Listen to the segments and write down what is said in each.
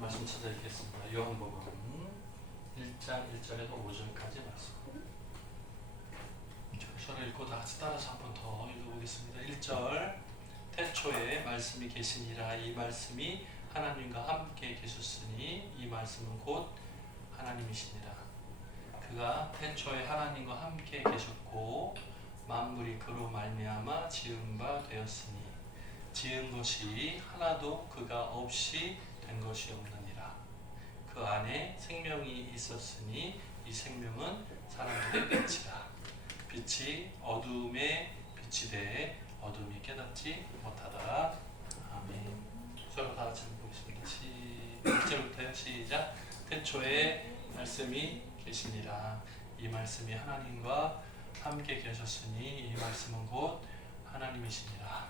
말씀 찾아있겠습니다. 요한복음 1장 1절에서 5절까지 말씀. 서로 읽고 다 같이 따라서 한 번 더 읽어보겠습니다. 1절 태초에 말씀이 계시니라. 이 말씀이 하나님과 함께 계셨으니 이 말씀은 곧 하나님이시니라. 그가 태초에 하나님과 함께 계셨고 만물이 그로 말미암아 지은 바 되었으니 지은 것이 하나도 그가 없이 된 것이 없느니라. 그 안에 생명이 있었으니 이 생명은 사람들의 빛이라. 빛이 어둠에 빛이 돼 어둠이 깨닫지 못하더라. 아멘. 서로 다 같이 보겠습니다. 1절부터요. 시작. 태초에 말씀이 계시니라. 이 말씀이 하나님과 함께 계셨으니 이 말씀은 곧 하나님이시니라.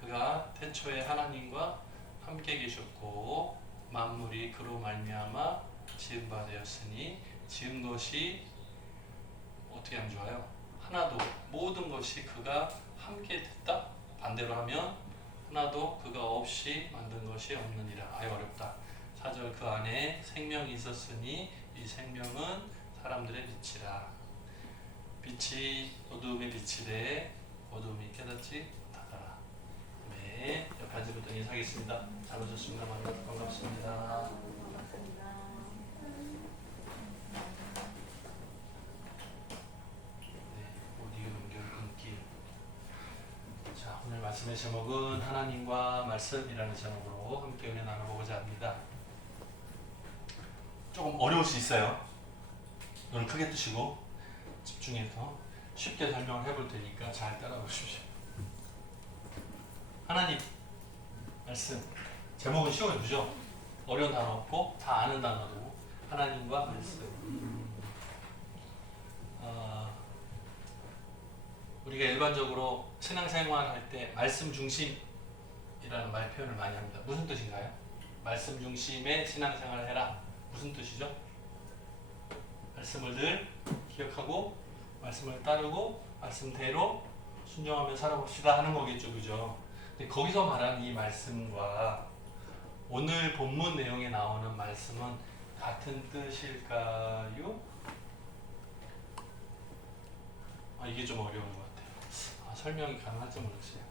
그가 태초에 하나님과 함께 계셨고 만물이 그로 말미암아 지은 바 되었으니 지은 것이 어떻게 하면 좋아요? 하나도 모든 것이 그가 함께 됐다? 반대로 하면 하나도 그가 없이 만든 것이 없느니라. 아유 어렵다. 4절 그 안에 생명이 있었으니 이 생명은 사람들의 빛이라. 빛이 어두움에 빛이 돼 어두움이 깨닫지 못하더라. 네, 여기까지부터 인사하겠습니다. 잘 오셨습니다. 반갑습니다. 오늘 말씀의 제목은 하나님과 말씀이라는 제목으로 함께 은혜 나눠보고자 합니다. 조금 어려울 수 있어요. 눈을 크게 뜨시고 집중해서 쉽게 설명을 해볼 테니까 잘 따라오십시오. 하나님 말씀 제목은 쉬워요, 그죠? 어려운 단어 없고 다 아는 단어도 하나님과 말씀. 우리가 일반적으로 신앙생활 할 때 말씀 중심이라는 말 표현을 많이 합니다. 무슨 뜻인가요? 말씀 중심의 신앙생활을 해라. 무슨 뜻이죠? 말씀을 늘 기억하고 말씀을 따르고 말씀대로 순종하며 살아봅시다 하는 거겠죠, 그죠? 근데 거기서 말하는 이 말씀과 오늘 본문 내용에 나오는 말씀은 같은 뜻일까요? 이게 좀 어려운 것 같아요. 설명이 가능할지 모르겠어요.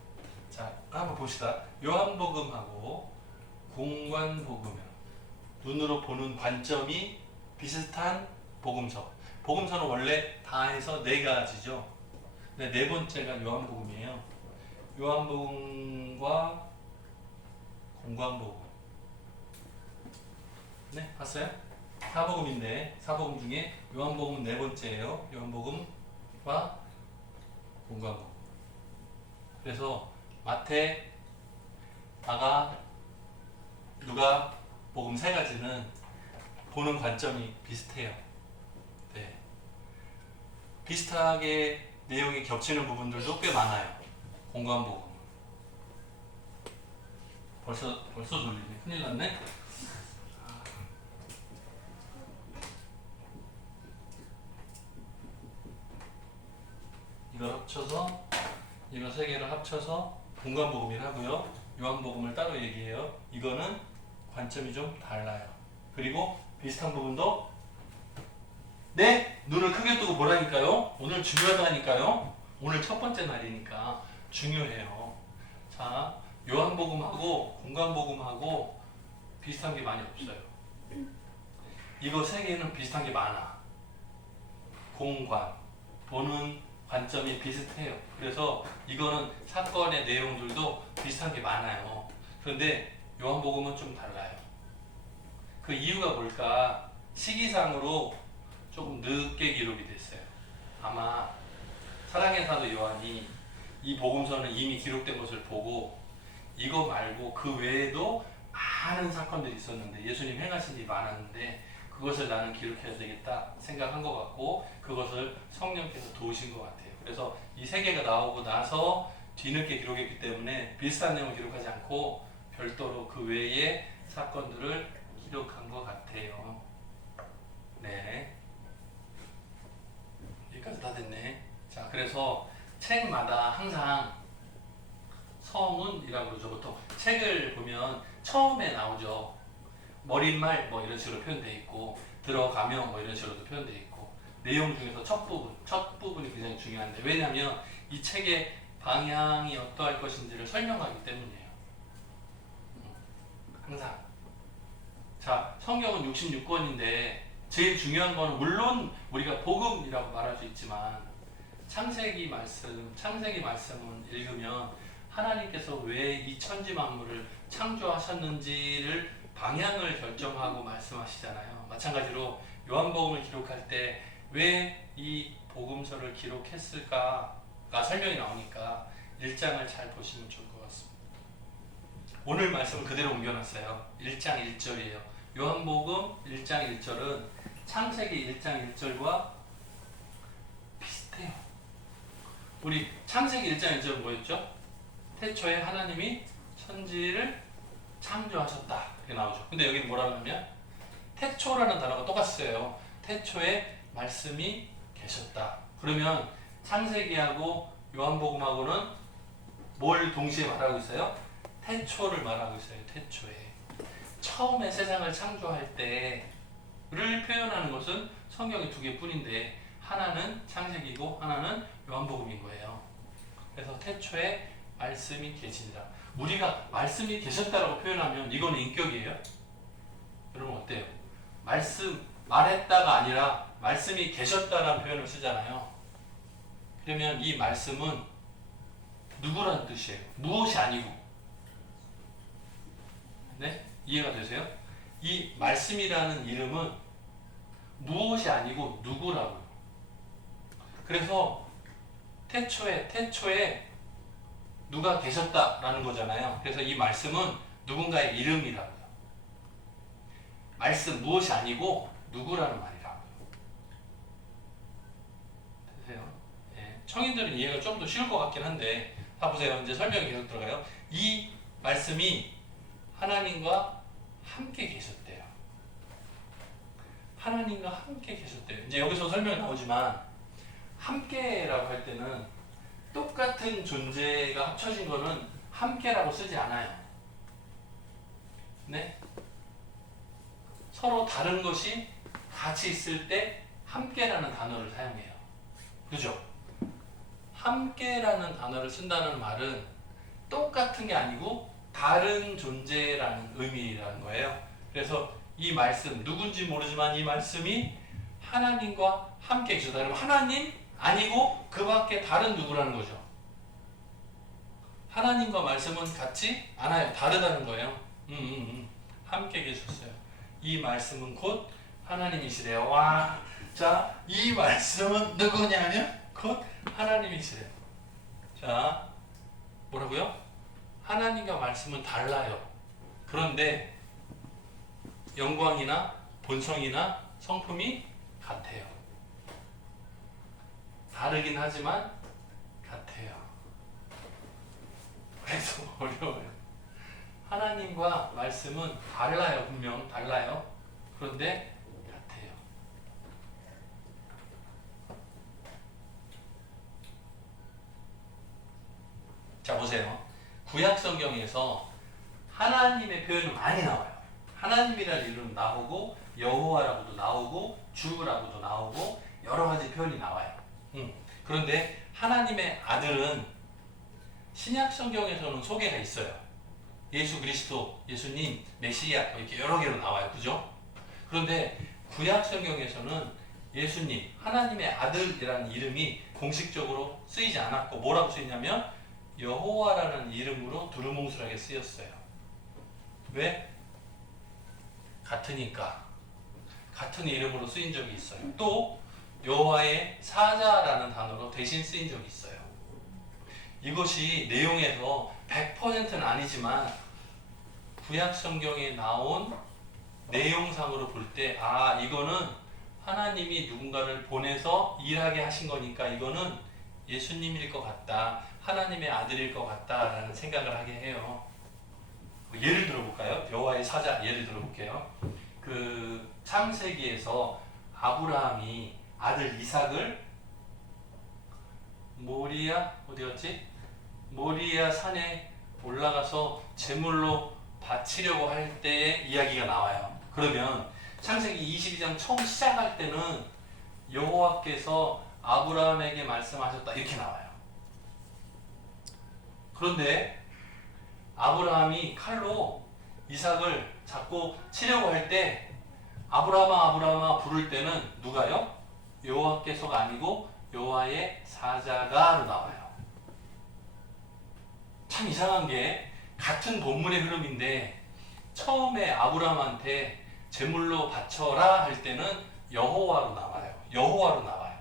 자, 한번 봅시다. 요한복음하고 공관복음, 눈으로 보는 관점이 비슷한 복음서. 복음서는 원래 다 해서 4가지죠. 근데 4번째가 요한복음이에요. 요한복음과 공관복음. 네, 봤어요? 4복음인데 4복음 중에 요한복음은 4번째예요. 요한복음과 공관복음. 그래서 마태, 마가, 누가 복음 3가지는 보는 관점이 비슷해요. 네. 비슷하게 내용이 겹치는 부분들도 꽤 많아요. 공관복음. 벌써 졸리네. 큰일 났네. 이걸 합쳐서 이거 3개를 합쳐서 공관복음이라고요. 요한복음을 따로 얘기해요. 이거는 관점이 좀 달라요. 그리고 비슷한 부분도 네! 눈을 크게 뜨고 보라니까요. 오늘 중요하다니까요. 오늘 첫 번째 날이니까 중요해요. 자, 요한복음하고 공관복음하고 비슷한 게 많이 없어요. 이거 3개는 비슷한 게 많아. 공관, 보는 관점이 비슷해요. 그래서 이거는 사건의 내용들도 비슷한 게 많아요. 그런데 요한복음은 좀 달라요. 그 이유가 뭘까? 시기상으로 조금 늦게 기록이 됐어요. 아마 사랑의 사도 요한이 이 복음서는 이미 기록된 것을 보고 이거 말고 그 외에도 많은 사건들이 있었는데 예수님 행하신 일이 많았는데 그것을 나는 기록해야 되겠다 생각한 것 같고 그것을 성령께서 도우신 것 같아요. 그래서 이 3개가 나오고 나서 뒤늦게 기록했기 때문에 비슷한 내용을 기록하지 않고 별도로 그 외의 사건들을 기록한 것 같아요. 네, 여기까지 다 됐네. 자, 그래서 책마다 항상 서문이라고 그러죠. 보통 책을 보면 처음에 나오죠. 머릿말 뭐 이런 식으로 표현되어 있고 들어가면 뭐 이런 식으로도 표현되어 있고 내용 중에서 첫 부분이 굉장히 중요한데 왜냐하면 이 책의 방향이 어떠할 것인지를 설명하기 때문이에요. 항상. 자, 성경은 66권인데 제일 중요한 거는 물론 우리가 복음이라고 말할 수 있지만 창세기 말씀은 읽으면 하나님께서 왜 이 천지 만물을 창조하셨는지를 방향을 결정하고 말씀하시잖아요. 마찬가지로 요한복음을 기록할 때 왜 이 복음서를 기록했을까가 설명이 나오니까 1장을 잘 보시면 좋을 것 같습니다. 오늘 말씀을 그대로 옮겨놨어요. 1장 1절이에요. 요한복음 1장 1절은 창세기 1장 1절과 비슷해요. 우리 창세기 1장 1절은 뭐였죠? 태초에 하나님이 천지를 창조하셨다 이렇게 나오죠. 근데 여기 뭐라고 하면 태초라는 단어가 똑같어요. 태초에 말씀이 계셨다. 그러면 창세기하고 요한복음하고는 뭘 동시에 말하고 있어요? 태초를 말하고 있어요. 태초에. 처음에 세상을 창조할 때를 표현하는 것은 성경이 두 개뿐인데 하나는 창세기고 하나는 요한복음인 거예요. 그래서 태초에 말씀이 계시니라. 우리가 말씀이 계셨다라고 표현하면 이거는 인격이에요? 여러분 어때요? 말했다가 아니라 말씀이 계셨다라는 표현을 쓰잖아요. 그러면 이 말씀은 누구라는 뜻이에요? 무엇이 아니고. 네? 이해가 되세요? 이 말씀이라는 이름은 무엇이 아니고 누구라고요. 그래서 태초에 누가 계셨다라는 거잖아요. 그래서 이 말씀은 누군가의 이름이라고요. 말씀 무엇이 아니고 누구라는 말이라고요. 되세요? 예. 청인들은 이해가 좀 더 쉬울 것 같긴 한데 다 보세요. 이제 설명이 계속 들어가요. 이 말씀이 하나님과 함께 계셨대요. 하나님과 함께 계셨대요. 이제 여기서 설명이 나오지만 함께라고 할 때는 똑같은 존재가 합쳐진 거는 함께라고 쓰지 않아요. 네? 서로 다른 것이 같이 있을 때 함께라는 단어를 사용해요. 그죠? 함께라는 단어를 쓴다는 말은 똑같은 게 아니고 다른 존재라는 의미라는 거예요. 그래서 이 말씀, 누군지 모르지만 이 말씀이 하나님과 함께 계시다. 그럼 하나님 아니고 그 밖에 다른 누구라는 거죠. 하나님과 말씀은 같지 않아요. 다르다는 거예요. 함께 계셨어요. 이 말씀은 곧 하나님이시래요. 와, 자, 이 말씀은 누구냐면 곧 하나님이시래요. 자, 뭐라고요? 하나님과 말씀은 달라요. 그런데 영광이나 본성이나 성품이 같아요. 다르긴 하지만 같아요. 그래서 어려워요. 하나님과 말씀은 달라요. 분명 달라요. 그런데 같아요. 자, 보세요. 구약 성경에서 하나님의 표현이 많이 나와요. 하나님이라는 이름 나오고 여호와라고도 나오고 주라고도 나오고 여러 가지 표현이 나와요. 그런데 하나님의 아들은 신약 성경에서는 소개가 있어요. 예수 그리스도, 예수님, 메시아 이렇게 여러 개로 나와요. 그죠? 그런데 구약 성경에서는 예수님, 하나님의 아들이라는 이름이 공식적으로 쓰이지 않았고 뭐라고 쓰이냐면 여호와라는 이름으로 두루뭉술하게 쓰였어요. 왜? 같으니까. 같은 이름으로 쓰인 적이 있어요. 또 여호와의 사자라는 단어로 대신 쓰인 적이 있어요. 이것이 내용에서 100%는 아니지만 구약 성경에 나온 내용상으로 볼 때 이거는 하나님이 누군가를 보내서 일하게 하신 거니까 이거는 예수님일 것 같다. 하나님의 아들일 것 같다라는 생각을 하게 해요. 예를 들어볼까요? 여호와의 사자 예를 들어볼게요. 그 창세기에서 아브라함이 아들 이삭을 모리아 어디였지? 모리아 산에 올라가서 제물로 바치려고 할 때의 이야기가 나와요. 그러면 창세기 22장 처음 시작할 때는 여호와께서 아브라함에게 말씀하셨다 이렇게 나와요. 그런데 아브라함이 칼로 이삭을 잡고 치려고 할 때 아브라함아 아브라함아 부를 때는 누가요? 여호와께서가 아니고 여호와의 사자가로 나와요. 참 이상한 게 같은 본문의 흐름인데 처음에 아브라함한테 제물로 바쳐라 할 때는 여호와로 나와요. 여호와로 나와요.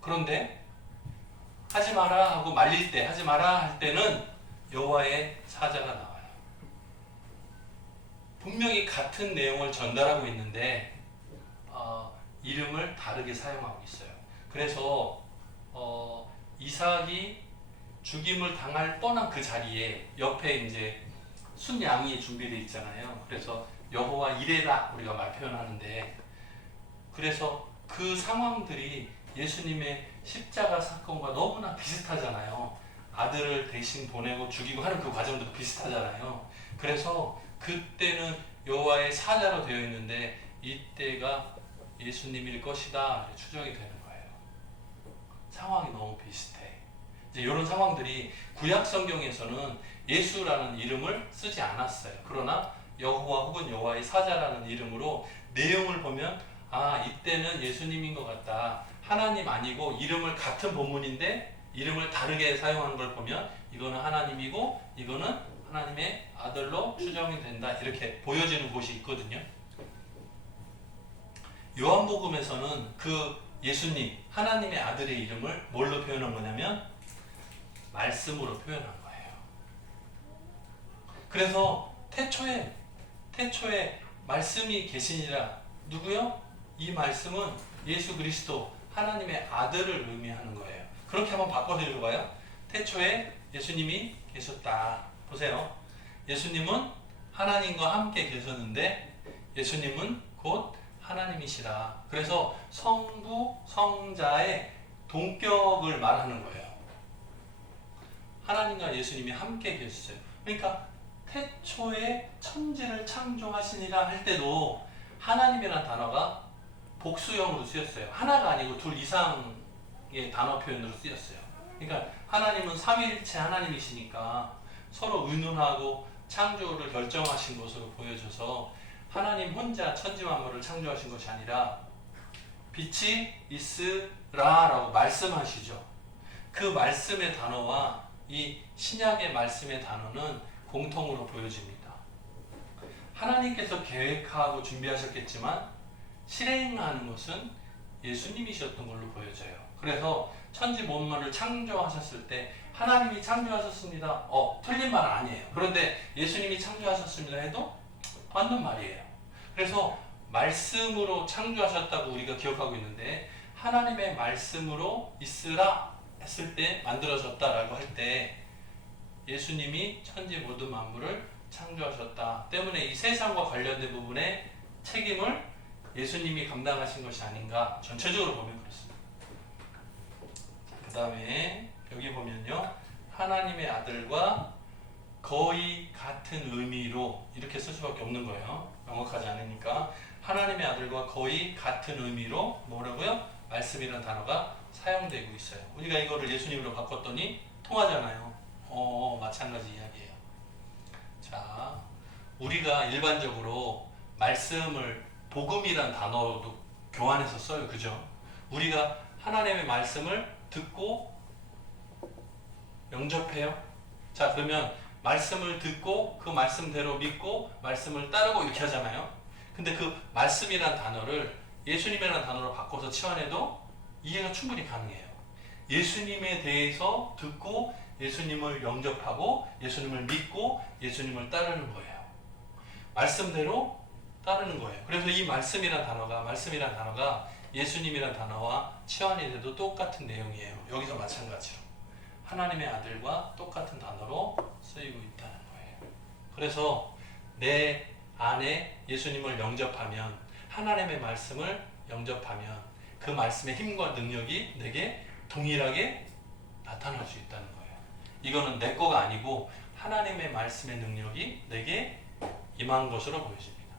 그런데 하지 마라 하고 말릴 때, 하지 마라 할 때는 여호와의 사자가 나와요. 분명히 같은 내용을 전달하고 있는데 이름을 다르게 사용하고 있어요. 그래서 이삭이 죽임을 당할 뻔한 그 자리에 옆에 이제 순양이 준비되어 있잖아요. 그래서 여호와 이레라 우리가 말 표현하는데, 그래서 그 상황들이 예수님의 십자가 사건과 너무나 비슷하잖아요. 아들을 대신 보내고 죽이고 하는 그 과정도 비슷하잖아요. 그래서 그때는 여호와의 사자로 되어 있는데 이때가 예수님일 것이다 추정이 되는 거예요. 상황이 너무 비슷해. 이제 이런 상황들이 구약 성경에서는 예수라는 이름을 쓰지 않았어요. 그러나 여호와 혹은 여호와의 사자라는 이름으로 내용을 보면 이때는 예수님인 것 같다. 하나님 아니고 이름을 같은 본문인데 이름을 다르게 사용하는 걸 보면 이거는 하나님이고 이거는 하나님의 아들로 추정이 된다. 이렇게 보여지는 곳이 있거든요. 요한복음에서는 그 예수님, 하나님의 아들의 이름을 뭘로 표현한 거냐면 말씀으로 표현한 거예요. 그래서 태초에 말씀이 계시니라. 누구요? 이 말씀은 예수 그리스도 하나님의 아들을 의미하는 거예요. 그렇게 한번 바꿔서 읽어봐요. 태초에 예수님이 계셨다. 보세요. 예수님은 하나님과 함께 계셨는데 예수님은 곧 하나님이시라. 그래서 성부, 성자의 동격을 말하는 거예요. 하나님과 예수님이 함께 계셨어요. 그러니까 태초에 천지를 창조하시니라 할 때도 하나님이라는 단어가 복수형으로 쓰였어요. 하나가 아니고 둘 이상의 단어 표현으로 쓰였어요. 그러니까 하나님은 삼위일체 하나님이시니까 서로 의논하고 창조를 결정하신 것으로 보여져서 하나님 혼자 천지 만물을 창조하신 것이 아니라 빛이 있으라라고 말씀하시죠. 그 말씀의 단어와 이 신약의 말씀의 단어는 공통으로 보여집니다. 하나님께서 계획하고 준비하셨겠지만 실행하는 것은 예수님이셨던 걸로 보여져요. 그래서 천지 만물을 창조하셨을 때 하나님이 창조하셨습니다. 틀린 말은 아니에요. 그런데 예수님이 창조하셨습니다 해도 맞는 말이에요. 그래서 말씀으로 창조하셨다고 우리가 기억하고 있는데 하나님의 말씀으로 있으라 했을 때 만들어졌다라고 할 때 예수님이 천지 모든 만물을 창조하셨다 때문에 이 세상과 관련된 부분의 책임을 예수님이 감당하신 것이 아닌가 전체적으로 보면 그렇습니다. 그 다음에 여기 보면요. 하나님의 아들과 거의 같은 의미로 이렇게 쓸 수밖에 없는 거예요. 명확하지 않으니까 하나님의 아들과 거의 같은 의미로 뭐라고요? 말씀이라는 단어가 사용되고 있어요. 우리가 이거를 예수님으로 바꿨더니 통하잖아요. 마찬가지 이야기예요. 자, 우리가 일반적으로 말씀을 복음이란 단어로도 교환해서 써요. 그죠? 우리가 하나님의 말씀을 듣고 영접해요. 자, 그러면 말씀을 듣고 그 말씀대로 믿고 말씀을 따르고 이렇게 하잖아요. 근데 그 말씀이란 단어를 예수님이라는 단어로 바꿔서 치환해도 이해가 충분히 가능해요. 예수님에 대해서 듣고 예수님을 영접하고 예수님을 믿고 예수님을 따르는 거예요. 말씀대로 따르는 거예요. 그래서 이 말씀이란 단어가 예수님이란 단어와 치환이 돼도 똑같은 내용이에요. 여기서 마찬가지로 하나님의 아들과 똑같은 단어로 쓰이고 있다는 거예요. 그래서 내 안에 예수님을 영접하면 하나님의 말씀을 영접하면 그 말씀의 힘과 능력이 내게 동일하게 나타날 수 있다는 거예요. 이거는 내 거가 아니고 하나님의 말씀의 능력이 내게 임한 것으로 보여집니다.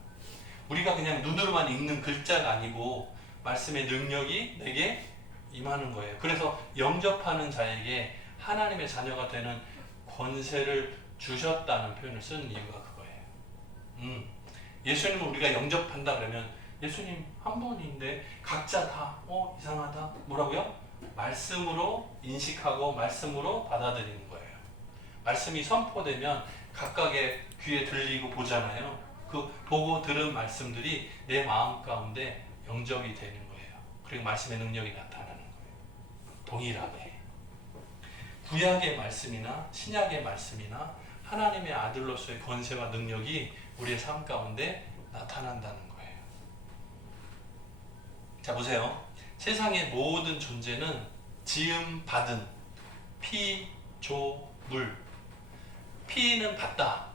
우리가 그냥 눈으로만 읽는 글자가 아니고 말씀의 능력이 내게 임하는 거예요. 그래서 영접하는 자에게 하나님의 자녀가 되는 권세를 주셨다는 표현을 쓰는 이유가 그거예요. 예수님을 우리가 영접한다 그러면 예수님 한 분인데 각자 다 이상하다 뭐라고요? 말씀으로 인식하고 말씀으로 받아들이는 거예요. 말씀이 선포되면 각각의 귀에 들리고 보잖아요. 그 보고 들은 말씀들이 내 마음 가운데 영접이 되는 거예요. 그리고 말씀의 능력이 나타나는 거예요. 동일하게 구약의 말씀이나 신약의 말씀이나 하나님의 아들로서의 권세와 능력이 우리의 삶 가운데 나타난다는 거예요. 자 보세요. 세상의 모든 존재는 지음 받은 피, 조, 물. 피는 받다.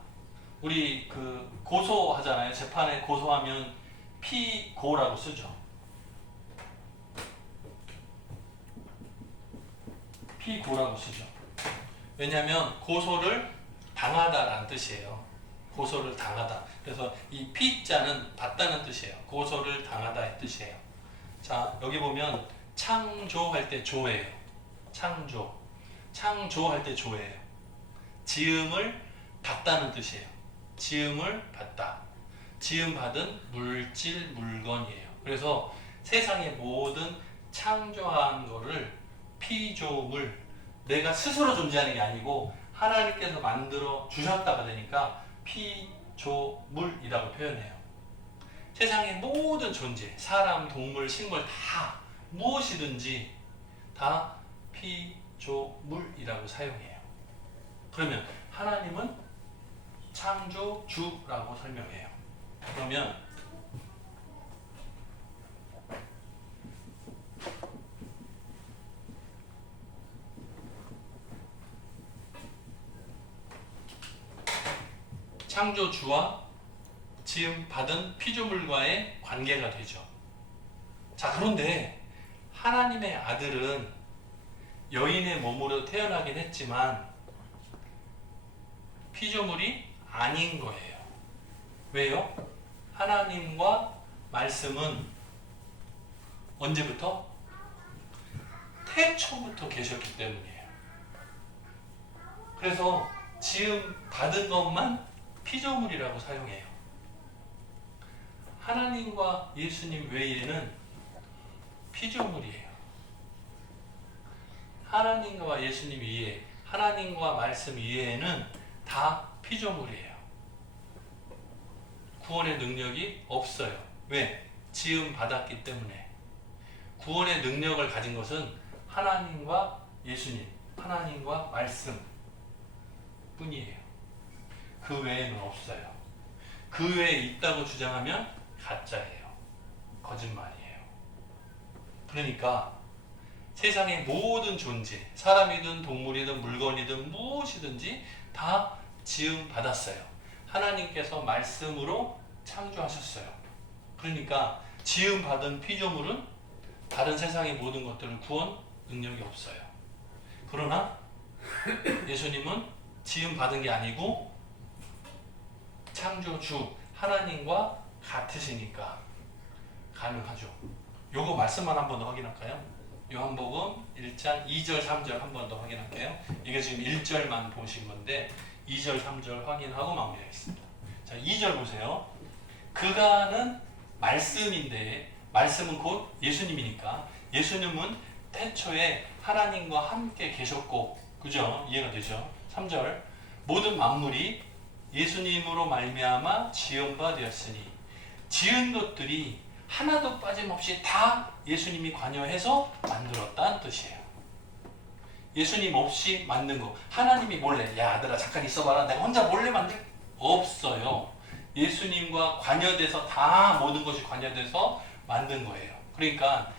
우리 고소하잖아요. 재판에 고소하면 피고라고 쓰죠. 피고라고 쓰죠. 왜냐하면 고소를 당하다라는 뜻이에요. 고소를 당하다. 그래서 이 피자는 받다는 뜻이에요. 고소를 당하다의 뜻이에요. 자 여기 보면 창조할 때 조예요. 창조할 때 조예요. 지음을 받다는 뜻이에요. 지음을 받다. 지음 받은 물질 물건이에요. 그래서 세상의 모든 창조한 거를 피조물 내가 스스로 존재하는 게 아니고 하나님께서 만들어 주셨다가 되니까 피조물이라고 표현해요. 세상의 모든 존재, 사람, 동물, 식물 다 무엇이든지 다 피조물이라고 사용해요. 그러면 하나님은 창조주라고 설명해요. 그러면 창조주와 지음 받은 피조물과의 관계가 되죠. 자 그런데 하나님의 아들은 여인의 몸으로 태어나긴 했지만 피조물이 아닌 거예요. 왜요? 하나님과 말씀은 언제부터? 태초부터 계셨기 때문이에요. 그래서 지음 받은 것만 피조물이라고 사용해요. 하나님과 예수님 외에는 피조물이에요. 하나님과 예수님 이외에, 하나님과 말씀 이외에는 다 피조물이에요. 구원의 능력이 없어요. 왜? 지음 받았기 때문에. 구원의 능력을 가진 것은 하나님과 예수님, 하나님과 말씀 뿐이에요. 그 외에는 없어요. 그 외에 있다고 주장하면 가짜예요. 거짓말이에요. 그러니까 세상의 모든 존재, 사람이든 동물이든 물건이든 무엇이든지 다 지음 받았어요. 하나님께서 말씀으로 창조하셨어요. 그러니까 지음 받은 피조물은 다른 세상의 모든 것들은 구원 능력이 없어요. 그러나 예수님은 지음 받은 게 아니고 창조주 하나님과 같으시니까 가능하죠. 요거 말씀만 한 번 더 확인할까요? 요한복음 1장 2절 3절 한 번 더 확인할게요. 이게 지금 1절만 보신 건데 2절 3절 확인하고 마무리하겠습니다. 자 2절 보세요. 그가는 말씀인데 말씀은 곧 예수님이니까 예수님은 태초에 하나님과 함께 계셨고 그죠? 이해가 되죠? 3절 모든 만물이 예수님으로 말미암아 지은 바 되었으니 지은 것들이 하나도 빠짐없이 다 예수님이 관여해서 만들었다는 뜻이에요. 예수님 없이 만든 거 하나님이 몰래 야 아들아 잠깐 있어봐라 내가 혼자 몰래 만들 없어요. 예수님과 관여돼서 다 모든 것이 관여돼서 만든 거예요. 그러니까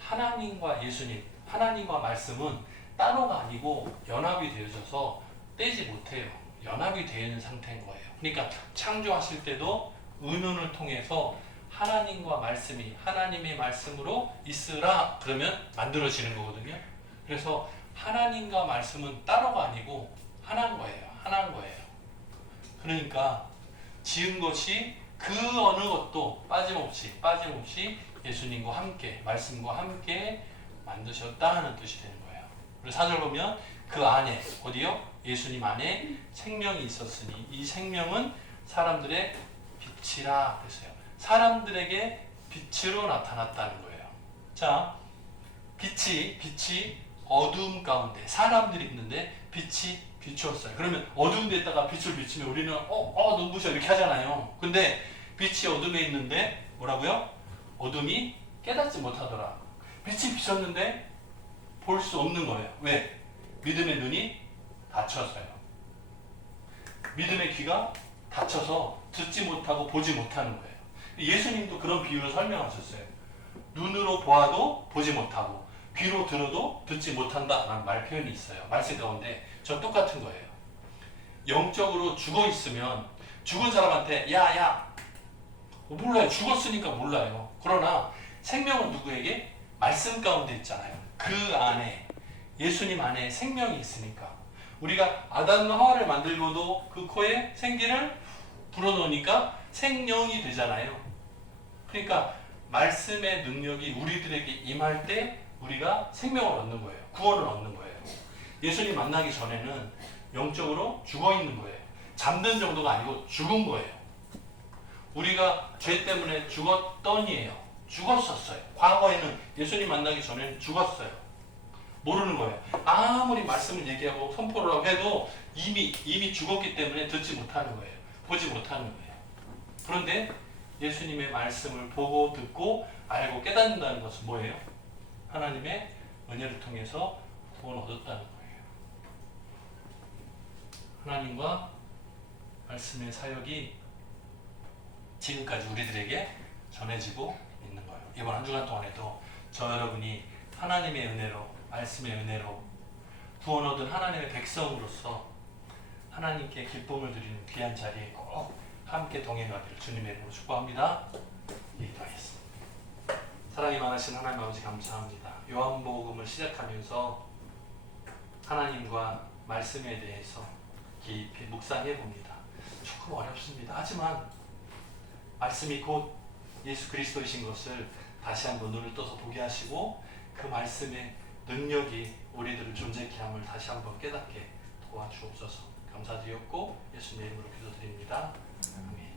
하나님과 예수님 하나님과 말씀은 따로가 아니고 연합이 되어져서 떼지 못해요. 연합이 되어 있는 상태인 거예요. 그러니까 창조하실 때도 의논을 통해서 하나님과 말씀이 하나님의 말씀으로 있으라 그러면 만들어지는 거거든요. 그래서 하나님과 말씀은 따로가 아니고 하나인 거예요. 하나인 거예요. 그러니까 지은 것이 그 어느 것도 빠짐없이 예수님과 함께, 말씀과 함께 만드셨다 하는 뜻이 되는 거예요. 그리고 4절 보면 그 안에, 어디요? 예수님 안에 생명이 있었으니 이 생명은 사람들의 빛이라 그랬어요. 사람들에게 빛으로 나타났다는 거예요. 자, 빛이 어두움 가운데 사람들이 있는데 빛이 비추었어요. 그러면 어두운 데다가 빛을 비추면 우리는 눈부셔 이렇게 하잖아요. 근데 빛이 어둠에 있는데 뭐라고요? 어둠이 깨닫지 못하더라. 빛이 비쳤는데 볼 수 없는 거예요. 왜? 믿음의 눈이 닫혀서요. 믿음의 귀가 닫혀서 듣지 못하고 보지 못하는 거예요. 예수님도 그런 비유로 설명하셨어요. 눈으로 보아도 보지 못하고 귀로 들어도 듣지 못한다라는 말 표현이 있어요. 말씀 가운데 저 똑같은 거예요. 영적으로 죽어 있으면 죽은 사람한테 야 몰라요. 죽었으니까 몰라요. 그러나 생명은 누구에게? 말씀 가운데 있잖아요. 그 안에 예수님 안에 생명이 있으니까 우리가 아담과 하와를 만들고도 그 코에 생기를 불어넣으니까 생명이 되잖아요. 그러니까 말씀의 능력이 우리들에게 임할 때 우리가 생명을 얻는 거예요. 구원을 얻는 거예요. 예수님 만나기 전에는 영적으로 죽어 있는 거예요. 잠든 정도가 아니고 죽은 거예요. 우리가 죄 때문에 죽었더니예요. 죽었었어요. 과거에는 예수님 만나기 전에는 죽었어요. 모르는 거예요. 아무리 말씀을 얘기하고 선포를 하고 해도 이미 죽었기 때문에 듣지 못하는 거예요. 보지 못하는 거예요. 그런데 예수님의 말씀을 보고 듣고 알고 깨닫는다는 것은 뭐예요? 하나님의 은혜를 통해서 구원을 얻었다는 거예요. 하나님과 말씀의 사역이 지금까지 우리들에게 전해지고 있는 거예요. 이번 한 주간 동안에도 저 여러분이 하나님의 은혜로, 말씀의 은혜로 구원 얻은 하나님의 백성으로서 하나님께 기쁨을 드리는 귀한 자리에 꼭 함께 동행하기를 주님의 이름으로 축복합니다. 기도하겠습니다. 사랑이 많으신 하나님 아버지 감사합니다. 요한복음을 시작하면서 하나님과 말씀에 대해서 깊이 묵상해 봅니다. 조금 어렵습니다. 하지만 말씀이 곧 예수 그리스도이신 것을 다시 한번 눈을 떠서 보게 하시고 그 말씀의 능력이 우리들을 존재케 함을 다시 한번 깨닫게 도와주옵소서. 감사드렸고 예수님의 이름으로 기도드립니다. 아멘.